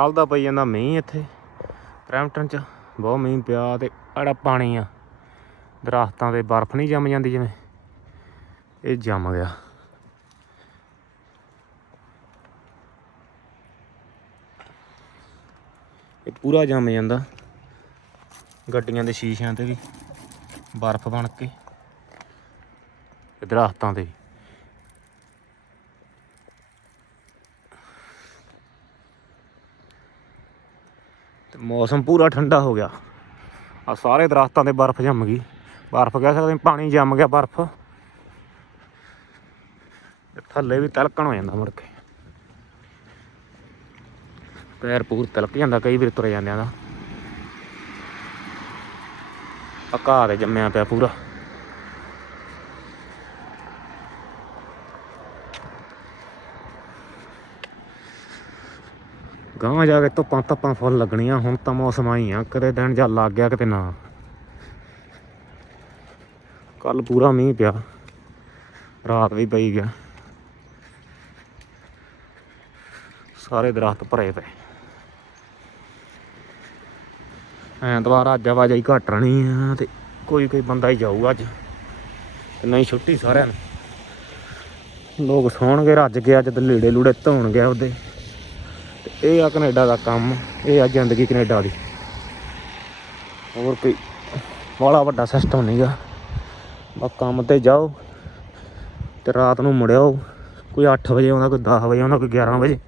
ਕੱਲ ਦਾ ਪਈ ਜਾਂਦਾ ਮੀਂਹ ਇੱਥੇ। ਬਰੈਂਪਟਨ ਚ ਬਹੁਤ ਮੀਂਹ ਪਿਆ ਤੇ ਅੜਾ ਪਾਣੀ ਆ। ਦਰਖਤਾਂ ਤੇ ਬਰਫ਼ ਨਹੀਂ ਜੰਮ ਜਾਂਦੀ ਜਿਵੇਂ। ਇਹ ਜੰਮ ਗਿਆ। ਇਹ ਪੂਰਾ ਜੰਮ ਜਾਂਦਾ। ਗੱਡੀਆਂ ਦੇ ਸ਼ੀਸ਼ਿਆਂ ਤੇ ਵੀ ਬਰਫ਼ ਬਣ ਕੇ ਤੇ ਦਰਖਤਾਂ ਤੇ ਮੌਸਮ ਪੂਰਾ ਠੰਡਾ ਹੋ ਗਿਆ। ਆ ਸਾਰੇ ਦਰਖਤਾਂ ਤੇ ਬਰਫ਼ ਜੰਮ ਗਈ। ਬਰਫ਼ ਕਹਿ ਸਕਦੇ ਪਾਣੀ ਜੰਮ ਗਿਆ ਬਰਫ਼। ਥੱਲੇ ਵੀ ਤਿਲਕਣ ਹੋ ਜਾਂਦਾ ਮੁੜ ਕੇ। ਪੈਰ ਪੂਰ ਤਿਲਕ ਜਾਂਦਾ, ਕਈ ਵਾਰ ਤੁਰ ਜਾਂਦਿਆਂ ਦਾ ਆ ਘਾਹ ਤੇ ਜੰਮਿਆ ਪਿਆ ਪੂਰਾ। ਗਾਂ ਜਾ ਕੇ ਧੁੱਪਾਂ ਧੱਪਾਂ ਫੁੱਲ ਲੱਗਣੀਆਂ, ਹੁਣ ਤਾਂ ਮੌਸਮ ਆਈ ਆ, ਕਦੇ ਦਿਨ ਜਾਂ ਲੱਗ ਗਿਆ ਕਿਤੇ ਨਾ। ਕੱਲ ਪੂਰਾ ਮੀਂਹ ਪਿਆ, ਰਾਤ ਵੀ ਪਈ ਗਿਆ ਸਾਰੇ ਦਰਖਤ ਭਰੇ ਪਏ। ਐਤਵਾਰ ਅੱਜ ਆਵਾਜਾਈ ਘੱਟ ਰਣੀ ਆ ਤੇ ਕੋਈ ਕੋਈ ਬੰਦਾ ਹੀ ਜਾਊਗਾ ਅੱਜ, ਤੇ ਨਹੀਂ ਛੁੱਟੀ ਸਾਰਿਆਂ ਨੂੰ। ਲੋਕ ਸੌਣਗੇ, ਰੱਜ ਕੇ ਅੱਜ ਤੇ ਲੀੜੇ ਲੂੜੇ ਧੋਣਗੇ ਉਹਦੇ। ਇਹ ਆ ਕੈਨੇਡਾ ਦਾ ਕੰਮ, ਇਹ ਆ ਜ਼ਿੰਦਗੀ ਕੈਨੇਡਾ ਦੀ। ਹੋਰ ਕੋਈ ਬੜਾ ਵੱਡਾ ਸਿਸਟਮ ਨਹੀਂਗਾ ਬਸ ਕੰਮ ਤੇ ਜਾਓ ਤੇ ਰਾਤ ਨੂੰ ਮੁੜਿਓ, ਕੋਈ 8 ਵਜੇ ਆਉਂਦਾ, ਕੋਈ 10 ਵਜੇ ਆਉਂਦਾ, ਕੋਈ 11 ਵਜੇ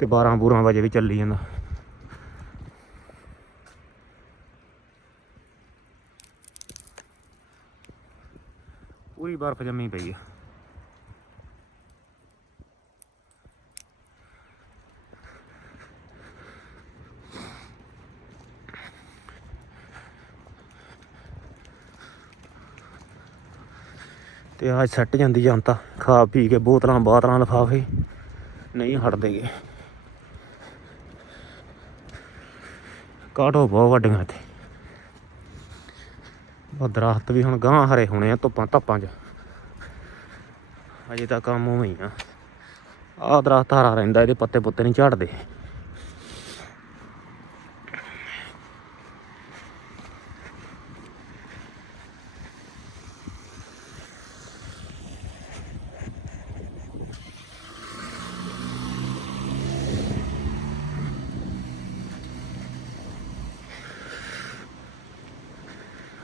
ਤੇ 12 ਬੂਰਾਂ ਵਜੇ ਵੀ ਚੱਲੀ ਜਾਂਦਾ। ਪੂਰੀ ਬਰਫ਼ ਜੰਮੀ ਪਈ ਆ। ਤੇ ਆ ਸੱਟ ਜਾਂਦੀ ਜਨਤਾ ਖਾ ਪੀ ਕੇ ਬੋਤਲਾਂ ਬਾਤਲਾਂ ਲਫਾਫੇ। ਨਹੀਂ ਹਟਦੇਗੇ। ਕਾਟੋ ਬਹੁਤ ਵੱਡੀਆਂ ਇੱਥੇ। ਉਹ ਦਰਖਤ ਵੀ ਹੁਣ ਗਾਂ ਹਰੇ ਹੋਣੇ ਆ, ਧੁੱਪਾਂ ਧੱਪਾਂ 'ਚ। ਅਜੇ ਤਾਂ ਕੰਮ ਉਵੇਂ ਹੀ ਆ। ਆਹ ਦਰਖਤ ਹਰਾ ਰਹਿੰਦਾ, ਇਹਦੇ ਪੱਤੇ ਪੁੱਤੇ ਨਹੀਂ ਝੜਦੇ।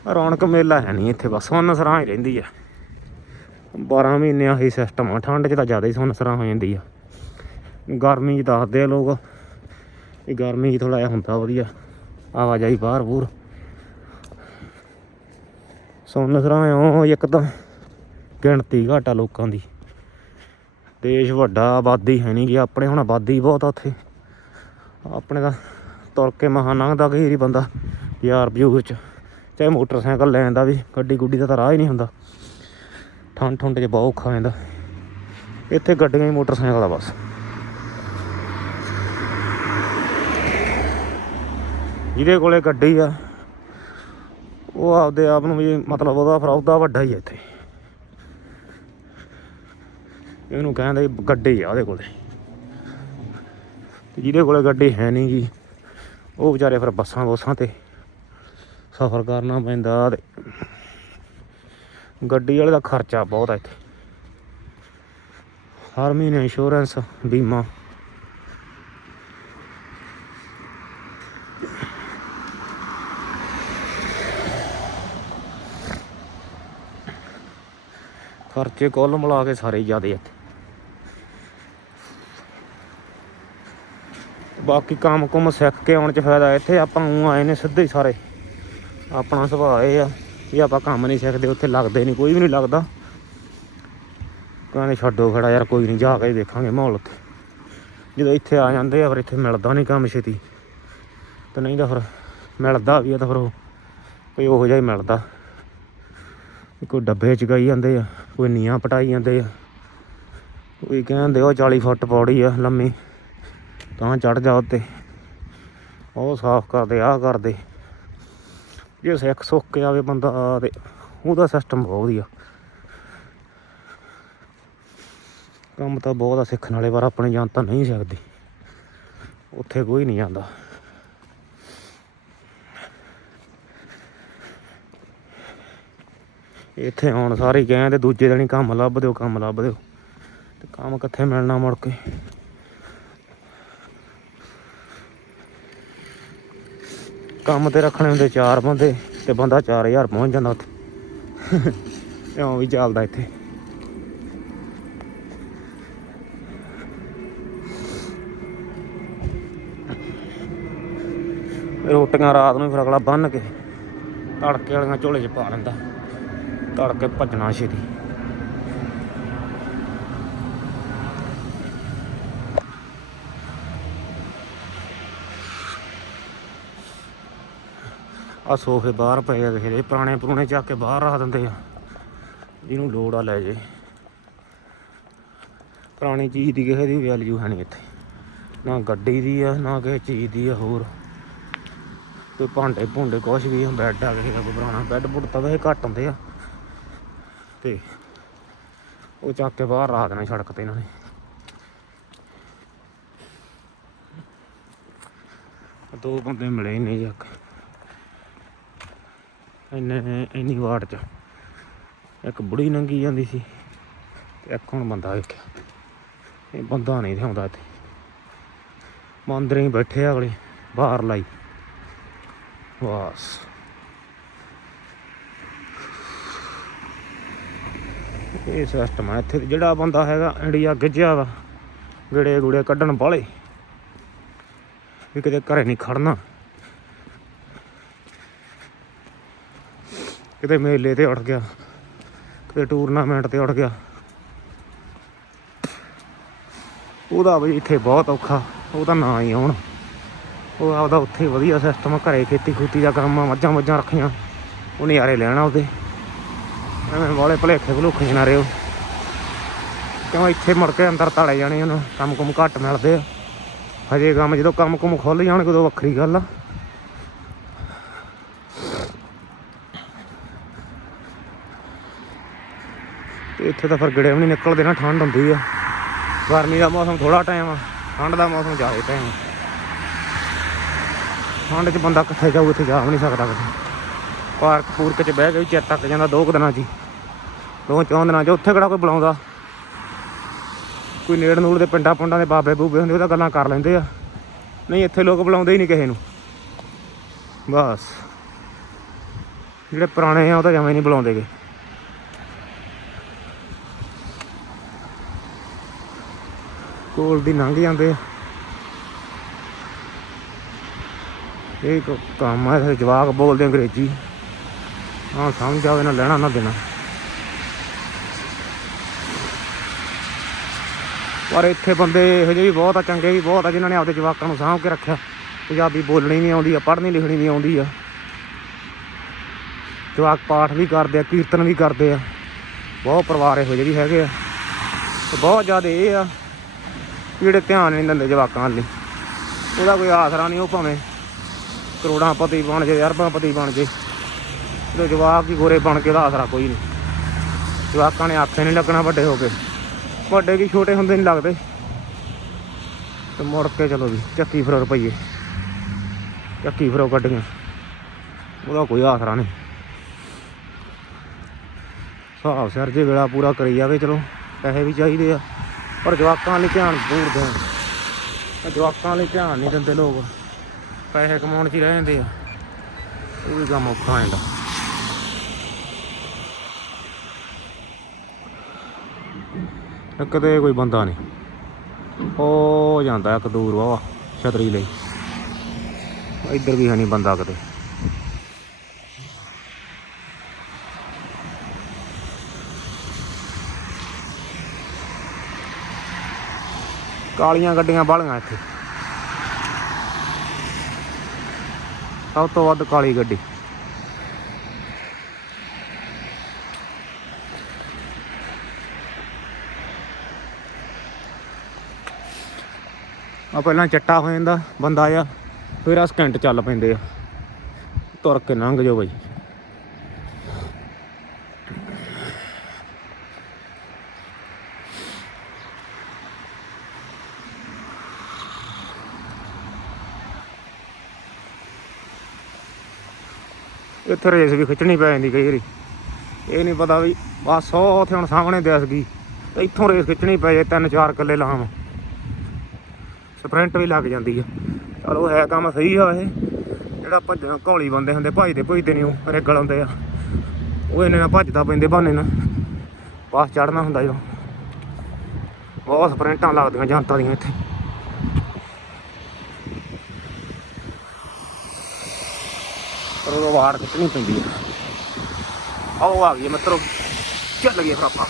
ਰੌਣਕ ਮੇਲਾ ਹੈ ਨਹੀਂ ਇੱਥੇ, ਬਸ ਸੁੰਨ ਸਰਾਂ ਹੀ ਰਹਿੰਦੀ ਆ। 12 ਮਹੀਨੇ ਆਹੀ ਸਿਸਟਮ ਆ, ਠੰਡ 'ਚ ਤਾਂ ਜ਼ਿਆਦਾ ਹੀ ਸੁੰਨ ਸਰਾਂ ਹੋ ਜਾਂਦੀ ਆ। ਗਰਮੀ 'ਚ ਦੱਸਦੇ ਆ ਲੋਕ ਇਹ ਗਰਮੀ 'ਚ ਥੋੜਾ ਜਿਹਾ ਹੁੰਦਾ ਵਧੀਆ, ਆਵਾਜਾਈ ਬਾਹਰ ਬੂਰ ਸੁੰਨ ਸਰਾਂ ਉਹ ਇੱਕ ਤਾਂ ਗਿਣਤੀ ਘੱਟ ਆ ਲੋਕਾਂ ਦੀ। ਦੇਸ਼ ਵੱਡਾ, ਆਬਾਦੀ ਹੈ ਨਹੀਂ ਕਿ ਆਪਣੇ ਹੁਣ ਆਬਾਦੀ ਬਹੁਤ ਆ ਉੱਥੇ। ਆਪਣੇ ਤਾਂ ਤੁਰ ਕੇ ਮਹਾਂ ਲੰਘਦਾ ਕਈ ਬੰਦਾ ਯਾਰ ਵਿਊ ਵਿੱਚ। ਚਾਹੇ ਮੋਟਰਸਾਈਕਲ ਲੈਣ ਦਾ ਵੀ, ਗੱਡੀ ਗੁੱਡੀ ਦਾ ਤਾਂ ਰਾਹ ਹੀ ਨਹੀਂ ਹੁੰਦਾ। ਠੰਡ ਠੁੰਡ 'ਚ ਬਹੁਤ ਔਖਾ ਹੋ ਇੱਥੇ ਗੱਡੀਆਂ ਹੀ ਮੋਟਰਸਾਈਕਲ ਆ ਬਸ। ਜਿਹਦੇ ਕੋਲੇ ਗੱਡੀ ਆ, ਉਹ ਆਪਦੇ ਆਪ ਨੂੰ ਵੀ ਮਤਲਬ ਉਹਦਾ ਫਰੌਦਾ ਵੱਡਾ ਹੀ ਆ ਇੱਥੇ। ਇਹਨੂੰ ਕਹਿੰਦੇ ਗੱਡੀ ਆ ਉਹਦੇ ਕੋਲੇ। ਜਿਹਦੇ ਕੋਲੇ ਗੱਡੀ ਹੈ ਨਹੀਂ ਜੀ ਉਹ ਵਿਚਾਰੇ ਫਿਰ ਬੱਸਾਂ ਬੋਸਾਂ ਤੇ ਸਫ਼ਰ ਕਰਨਾ ਪੈਂਦਾ ਤੇ ਗੱਡੀ ਵਾਲੇ ਦਾ ਖਰਚਾ ਬਹੁਤ ਆ ਇੱਥੇ। ਹਰ ਮਹੀਨੇ ਇੰਸ਼ੋਰੈਂਸ ਬੀਮਾ। ਖਰਚੇ ਕੁੱਲ ਮਿਲਾ ਕੇ ਸਾਰੇ ਜ਼ਿਆਦੇ ਇੱਥੇ। ਬਾਕੀ ਕੰਮ ਕੁਮ ਸਿੱਖ ਕੇ ਆਉਣ ਚ ਫਾਇਦਾ ਇੱਥੇ, ਆਪਾਂ ਨੂੰ ਆਏ ਨੇ ਸਿੱਧੇ ਹੀ ਸਾਰੇ। ਆਪਣਾ ਸੁਭਾਅ ਇਹ ਆ ਇਹ ਆਪਾਂ ਕੰਮ ਨਹੀਂ ਸਿੱਖਦੇ, ਉੱਥੇ ਲੱਗਦੇ ਨਹੀਂ, ਕੋਈ ਵੀ ਨਹੀਂ ਲੱਗਦਾ। ਕਹਿੰਦੇ ਛੱਡੋ ਖੜਾ ਯਾਰ, ਕੋਈ ਨਹੀਂ, ਜਾ ਕੇ ਦੇਖਾਂਗੇ ਮਾਹੌਲ ਉੱਥੇ। ਜਦੋਂ ਇੱਥੇ ਆ ਜਾਂਦੇ ਆ, ਫਿਰ ਇੱਥੇ ਮਿਲਦਾ ਨਹੀਂ ਕੰਮ ਛੇਤੀ। ਤੇ ਨਹੀਂ ਤਾਂ ਫਿਰ ਮਿਲਦਾ ਵੀ ਆ ਤਾਂ ਫਿਰ ਉਹ, ਕੋਈ ਉਹੋ ਜਿਹਾ ਹੀ ਮਿਲਦਾ। ਕੋਈ ਡੱਬੇ ਚ ਗਈ ਜਾਂਦੇ ਆ, ਕੋਈ ਨੀਆਂ ਪਟਾਈ ਜਾਂਦੇ ਆ। ਕੋਈ ਕਹਿੰਦੇ ਉਹ 40 ਫੁੱਟ ਪੌੜੀ ਆ ਲੰਮੀ, ਤਾਂ ਚੜ ਜਾ ਉੱਤੇ। ਉਹ ਸਾਫ਼ ਕਰਦੇ, ਆਹ ਕਰਦੇ। ਜੇ ਸਿੱਖ ਸੁੱਕ ਕੇ ਆਵੇ ਬੰਦਾ ਤੇ ਉਹਦਾ ਸਿਸਟਮ ਬਹੁਤ ਵਧੀਆ। ਕੰਮ ਤਾਂ ਬਹੁਤ ਆ, ਸਿੱਖਣ ਵਾਲੇ ਪਰ ਆਪਣੇ ਜਾਣ ਤਾਂ ਨਹੀਂ ਸਕਦੀ। ਉੱਥੇ ਕੋਈ ਨਹੀਂ ਜਾਂਦਾ। ਇੱਥੇ ਹੁਣ ਸਾਰੇ ਹੀ ਕਹਿੰਦੇ ਦੂਜੇ ਦਿਨ ਹੀ ਕੰਮ ਲੱਭ ਦਿਓ, ਕੰਮ ਲੱਭ ਦਿਓ। ਤੇ ਕੰਮ ਕਿੱਥੇ ਮਿਲਣਾ ਮੁੜ ਕੇ? ਕੰਮ ਤੇ ਰੱਖਣੇ ਹੁੰਦੇ ਚਾਰ ਬੰਦੇ ਤੇ ਬੰਦਾ 4000 ਪਹੁੰਚ ਜਾਂਦਾ ਉੱਥੇ। ਇਉਂ ਵੀ ਚੱਲਦਾ ਇੱਥੇ। ਰੋਟੀਆਂ ਰਾਤ ਨੂੰ ਫਿਰ ਅਗਲਾ ਬੰਨ ਕੇ ਤੜਕੇ ਵਾਲੀਆਂ ਝੋਲੇ 'ਚ ਪਾ ਲੈਂਦਾ। ਤੜਕੇ ਭੱਜਣਾ ਛੇਤੀ। ਆ ਸੋਫੇ ਬਾਹਰ ਪਏ ਆ ਕਿਸੇ ਦੇ ਪੁਰਾਣੇ ਪੁਰਾਣੇ ਚੱਕ ਕੇ ਬਾਹਰ ਰੱਖ ਦਿੰਦੇ ਆ। ਜਿਹਨੂੰ ਲੋੜ ਆ ਲੈ ਜੇ। ਪੁਰਾਣੀ ਚੀਜ਼ ਦੀ ਕਿਸੇ ਦੀ ਵੈਲਿਊ ਹੈ ਨਹੀਂ ਇੱਥੇ। ਨਾ ਗੱਡੀ ਦੀ ਆ, ਨਾ ਕਿਸੇ ਚੀਜ਼ ਦੀ ਆ, ਹੋਰ। ਕੋਈ ਭਾਂਡੇ ਭੁੰਡੇ ਕੁਛ ਵੀ ਆ, ਬੈੱਡ ਆ, ਕਿਸੇ ਦਾ ਕੋਈ ਪੁਰਾਣਾ ਬੈੱਡ ਬੁੱਡ ਤਾਂ ਵੈਸੇ ਘੱਟ ਹੁੰਦੇ ਆ। ਤੇ ਉਹ ਚੱਕ ਕੇ ਬਾਹਰ ਰੱਖ ਦੇਣਾ ਸੜਕ ਤੇ ਇਹਨਾਂ ਨੇ। ਦੋ ਬੰਦੇ ਮਿਲੇ ਹੀ ਨਹੀਂ ਜੱਕ ਇੰਨੇ, ਇੰਨੀ ਵਾਟ ਚ। ਇੱਕ ਬੁੜੀ ਨੰਗੀ ਜਾਂਦੀ ਸੀ ਤੇ ਇੱਕ ਹੁਣ ਬੰਦਾ ਵੇਖਿਆ। ਇਹ ਬੰਦਾ ਨਹੀਂ ਆਉਂਦਾ ਇੱਥੇ। ਮੰਦਰੇ ਹੀ ਬੈਠੇ ਅਗਲੇ, ਬਾਹਰ ਲਾਈ। ਬਸ। ਇਹ ਸਿਸਟਮ ਹੈ ਇੱਥੇ ਜਿਹੜਾ ਬੰਦਾ ਹੈਗਾ, ਇੰਡੀਆ ਗਿੱਜਿਆ ਵਾ ਗੇੜੇ ਗੁੜੇ ਕੱਢਣ ਵਾਲੇ। ਵੀ ਕਿਤੇ ਘਰੇ ਨਹੀਂ ਖੜਨਾ। ਕਿਤੇ ਮੇਲੇ ਤੇ ਉੱਠ ਗਿਆ, ਕਿਤੇ ਟੂਰਨਾਮੈਂਟ ਤੇ ਉੱਠ ਗਿਆ। ਉਹਦਾ ਬਈ ਇੱਥੇ ਬਹੁਤ ਔਖਾ ਉਹ ਤਾਂ ਨਾਂ ਹੀ ਆਉਣ ਉਹ ਆਪਦਾ ਉੱਥੇ ਵਧੀਆ ਸਿਸਟਮ ਆ, ਘਰੇ ਖੇਤੀ ਖੂਤੀ ਦਾ ਕੰਮ ਮੱਝਾਂ ਮੱਝਾਂ ਰੱਖੀਆਂ। ਉਹ ਨਜ਼ਾਰੇ ਲੈਣਾ ਉਹਦੇ। ਐਵੇਂ ਵਾਲੇ ਭਲੇਖੇ ਭਲੂਖੇ ਨਾ ਰਿਓ ਕਿਉਂ ਇੱਥੇ ਮੁੜ ਕੇ ਅੰਦਰ ਤੜੇ ਜਾਣੇ ਉਹਨੂੰ ਕੰਮ ਕੁਮ ਘੱਟ ਮਿਲਦੇ ਆ। ਹਜੇ ਕੰਮ ਜਦੋਂ ਕੰਮ ਕੁਮ ਖੁੱਲ ਜਾਣਗੇ ਉਦੋਂ ਵੱਖਰੀ ਗੱਲ ਆ। ਤੇ ਇੱਥੇ ਤਾਂ ਫਿਰ ਗੜੇ ਵੀ ਨਹੀਂ ਨਿਕਲਦੇ ਨਾ, ਠੰਡ ਹੁੰਦੀ ਆ। ਗਰਮੀ ਦਾ ਮੌਸਮ ਥੋੜਾ ਟਾਈਮ ਆ, ਠੰਡ ਦਾ ਮੌਸਮ ਜ਼ਿਆਦਾ ਟਾਈਮ ਠੰਡ 'ਚ ਬੰਦਾ ਕਿੱਥੇ ਜਾਊ, ਇੱਥੇ ਜਾ ਵੀ ਨਹੀਂ ਸਕਦਾ ਕਿਤੇ ਪਾਰਕ ਪੂਰਕ 'ਚ ਬਹਿ ਕੇ ਵੀ ਚਿਰ ਤੱਕ ਜਾਂਦਾ, ਦੋ ਕੁ ਦਿਨਾਂ 'ਚ ਦੋ ਚੌਂ ਦਿਨਾਂ 'ਚ ਉੱਥੇ ਕਿਹੜਾ ਕੋਈ ਬੁਲਾਉਂਦਾ? ਕੋਈ ਨੇੜ ਨੂੜ ਦੇ ਪਿੰਡਾਂ ਪੁੰਡਾਂ ਦੇ ਬਾਬੇ ਬੂਬੇ ਹੁੰਦੇ, ਉਹ ਤਾਂ ਗੱਲਾਂ ਕਰ ਲੈਂਦੇ ਆ। ਨਹੀਂ, ਇੱਥੇ ਲੋਕ ਬੁਲਾਉਂਦੇ ਹੀ ਨਹੀਂ ਕਿਸੇ ਨੂੰ। ਬਸ। ਜਿਹੜੇ ਪੁਰਾਣੇ ਆ, ਉਹ ਤਾਂ ਜਮਾਂ ਹੀ ਨਹੀਂ ਬੁਲਾਉਂਦੇਗੇ ਕੋਲ ਦੀ ਲੰਘ ਜਾਂਦੇ ਆ। ਇਹ ਕੰਮ ਆ ਜਵਾਕ ਬੋਲਦੇ ਅੰਗਰੇਜ਼ੀ। ਹਾਂ ਸਮਝ ਆਵੇ, ਨਾ ਲੈਣਾ, ਨਾ ਦੇਣਾ। ਪਰ ਇੱਥੇ ਬੰਦੇ ਇਹੋ ਜਿਹੇ ਵੀ ਬਹੁਤ ਆ, ਚੰਗੇ ਵੀ ਬਹੁਤ ਆ, ਜਿਨ੍ਹਾਂ ਨੇ ਆਪਦੇ ਜਵਾਕਾਂ ਨੂੰ ਸਾਂਭ ਕੇ ਰੱਖਿਆ। ਪੰਜਾਬੀ ਬੋਲਣੀ ਵੀ ਆਉਂਦੀ ਆ, ਪੜ੍ਹਨੀ ਲਿਖਣੀ ਵੀ ਆਉਂਦੀ ਆ। ਜਵਾਕ ਪਾਠ ਵੀ ਕਰਦੇ ਆ, ਕੀਰਤਨ ਵੀ ਕਰਦੇ ਆ। ਬਹੁਤ ਪਰਿਵਾਰ ਇਹੋ ਜਿਹੇ ਵੀ ਹੈਗੇ ਆ। ਤੇ ਬਹੁਤ ਜ਼ਿਆਦਾ ਇਹ ਆ ਜਿਹੜੇ ਧਿਆਨ ਨਹੀਂ ਦਿੰਦੇ ਜਵਾਕਾਂ ਵੱਲ। ਉਹਦਾ ਕੋਈ ਆਸਰਾ ਨਹੀਂ, ਉਹ ਭਾਵੇਂ ਕਰੋੜਾਂ ਪਤੀ ਬਣ ਜੇ ਅਰਬਾਂ ਪਤੀ ਬਣ ਜੇ ਜਦੋਂ ਜਵਾਕ ਹੀ ਗੋਰੇ ਬਣ ਕੇ ਉਹਦਾ ਆਸਰਾ ਕੋਈ ਨਹੀਂ। ਜਵਾਕਾਂ ਨੇ ਆਖੇ ਨਹੀਂ ਲੱਗਣਾ ਵੱਡੇ ਹੋ ਕੇ। ਵੱਡੇ ਵੀ ਛੋਟੇ ਹੁੰਦੇ ਨਹੀਂ ਲੱਗਦੇ। ਤੇ ਮੁੜ ਕੇ ਚਲੋ ਵੀ ਚੱਕੀ ਫਿਰੋ ਰੁਪਈਏ। ਚੱਕੀ ਫਿਰੋ ਕੱਢੀਆਂ ਉਹਦਾ ਕੋਈ ਆਸਰਾ ਨਹੀਂ। ਹਿਸਾਬ ਸਿਰ ਜੇ ਵੇਲਾ ਪੂਰਾ ਕਰੀ ਜਾਵੇ, ਚਲੋ, ਪੈਸੇ ਵੀ ਚਾਹੀਦੇ ਆ। ਪਰ ਜਵਾਕਾਂ ਲਈ ਧਿਆਨ ਜ਼ਰੂਰ ਦੇਣ। ਜਵਾਕਾਂ ਲਈ ਧਿਆਨ ਨਹੀਂ ਦਿੰਦੇ ਲੋਕ। ਪੈਸੇ ਕਮਾਉਣ 'ਚ ਹੀ ਰਹਿ ਜਾਂਦੇ ਆ। ਉਹ ਵੀ ਕੰਮ ਔਖਾ ਹੋ ਜਾਂਦਾ। ਕੋਈ ਬੰਦਾ ਨਹੀਂ। ਉਹ ਜਾਂਦਾ ਇੱਕ ਦੂਰ ਵਾ ਛਤਰੀ ਲਈ। ਇੱਧਰ ਵੀ ਹੈ ਨਹੀਂ ਬੰਦਾ ਕਦੇ ਕਾਲੀਆਂ ਗੱਡੀਆਂ ਬਾਲੀਆਂ ਇੱਥੇ। ਸਭ ਤੋਂ ਵੱਧ ਕਾਲੀ ਗੱਡੀ। ਆ ਪਹਿਲਾਂ ਚੱਟਾ ਹੋ ਜਾਂਦਾ, ਬੰਦਾ ਆ, ਫਿਰ ਆ ਸਕਿੰਟ ਚੱਲ ਪੈਂਦੇ ਆ। ਤੁਰ ਕੇ ਲੰਘ ਜਾਓ ਬਾਈ। ਇੱਥੇ ਰੇਸ ਵੀ ਖਿੱਚਣੀ ਪੈ ਜਾਂਦੀ ਕਈ ਵਾਰੀ। ਇਹ ਨਹੀਂ ਪਤਾ ਵੀ ਬਸ ਉਹ ਉੱਥੇ ਹੁਣ ਸਾਹਮਣੇ ਦਿਸ ਗਈ ਤੇ ਇੱਥੋਂ ਰੇਸ ਖਿੱਚਣੀ ਪੈ ਜੇ ਤਿੰਨ ਚਾਰ ਕਿੱਲੇ ਲਾਮ। ਸਪ੍ਰਿੰਟ ਵੀ ਲੱਗ ਜਾਂਦੀ ਆ। ਚਲੋ ਹੈ ਕੰਮ ਸਹੀ ਆ ਇਹ। ਜਿਹੜਾ ਭੱਜਣਾ, ਘੋਲੀ ਬੰਦੇ ਹੁੰਦੇ, ਭੱਜਦੇ ਭੱਜਦੇ ਨਹੀਂ ਉਹ, ਰੇਗਲ ਹੁੰਦੇ ਆ। ਉਹ ਇਹਨੇ ਨਾਲ ਭੱਜਦਾ ਪੈਂਦੇ ਬਹਾਨੇ ਨਾਲ। ਪਾਸ ਚੜਨਾ ਹੁੰਦਾ ਜਦੋਂ। ਬਹੁਤ ਸਪ੍ਰਿੰਟਾਂ ਲੱਗਦੀਆਂ ਜਨਤਾ ਦੀਆਂ ਇੱਥੇ। ਪਰ ਉਹ ਵਾੜ ਖਿੱਚਣੀ ਪੈਂਦੀ ਆ ਆਓ ਆ ਗਈ ਮਿੱਤਰੋ ਚੱਲ ਗਏ ਫਿਰ ਆਪਾਂ।